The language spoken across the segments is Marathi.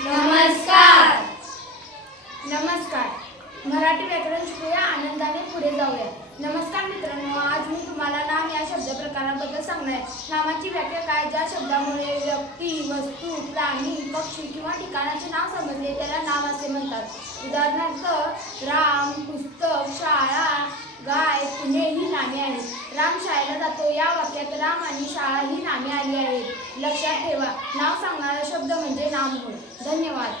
नमस्कार. नमस्कार. मराठी व्याकरण शिकूया, आनंदाने पुढे जाऊया. नमस्कार मित्रांनो, आज मी तुम्हाला नाम या शब्द प्रकाराबद्दल सांगणार आहे. नामाची व्याख्या काय? ज्या शब्दामुळे व्यक्ती, वस्तू, प्राणी, पक्षी किंवा ठिकाणाचे नाव समजले त्याला नाम असे म्हणतात. उदाहरणार्थ राम, पुस्तक, शाळा, गाय, पुणे ही नामे आहेत. राम शाळेला जातो या वाक्यात राम आणि शाळा ही नामे आली आहेत. लक्षात ठेवा, नाव सांगणारा शब्द म्हणजे नाम होय. धन्यवाद.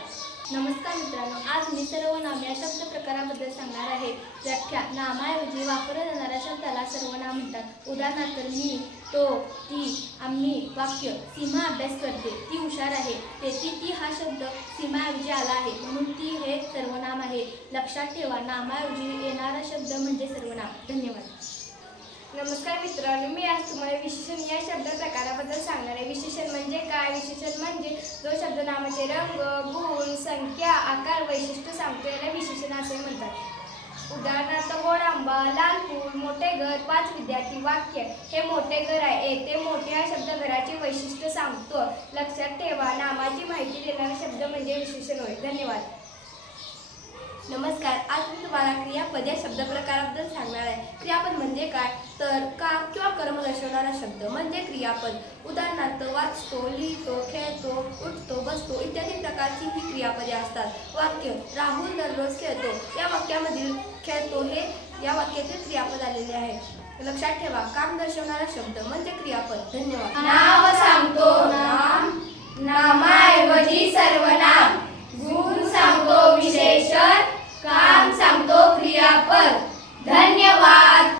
नमस्कार मित्रांनो, आज मी सर्वनाम या शब्द प्रकाराबद्दल सांगणार आहे. व्याख्या: नामाऐवजी वापरल्या जाणाऱ्या शब्दाला सर्वनाम म्हणतात. उदाहरणार्थ मी, तो, ती, आम्ही. वाक्य: सीमा अभ्यास करते, ती हुशार आहे. तेथे ती हा शब्द सीमाऐवजी आला आहे म्हणून ती हे सर्वनाम आहे. लक्षात ठेवा, नामाऐवजी येणारा शब्द म्हणजे सर्वनाम. धन्यवाद. नमस्कार मित्रांनो, मी आज तुम्हाला विशेषण या शब्द प्रकाराबद्दल सांगणार आहे. विशेषण म्हणजे काय? विशेषण म्हणजे जो शब्द नामाचे रंग, गुण, संख्या, आकार, वैशिष्ट्य सांगतो याला विशेषण असे म्हणतात. उदाहरणार्थ गोड आंबा, लाल फूल, मोठे घर, 5 विद्यार्थी. वाक्य: हे मोठे घर आहे. येथे मोठे हा शब्द घराचे वैशिष्ट्य सांगतो. लक्षात ठेवा, नामाची माहिती देणारा शब्द म्हणजे विशेषण होय. धन्यवाद. नमस्कार. आज मी तुम्हाला क्रियापद या शब्द प्रकाराबद्दल सांगणार आहे. क्रियापद म्हणजे काय? तर काम किंवा कर्म दर्शवणारा शब्द म्हणजे क्रियापद. उदाहरणार्थ वाचतो, लिहितो, खेळतो, उठतो, बसतो इत्यादी प्रकारची ही क्रियापदे असतात. वाक्य: राहुल दररोज खेळतो. या वाक्यामधील खेळतो हे या वाक्यातील क्रियापद आलेले आहे. लक्षात ठेवा, काम दर्शवणारा शब्द म्हणजे क्रियापद. धन्यवाद. नाव सांगतो नाम, नामाऐवजी सर्वनाम. गुण सांगतो विशेषण, काम सांगतो क्रियापद. धन्यवाद.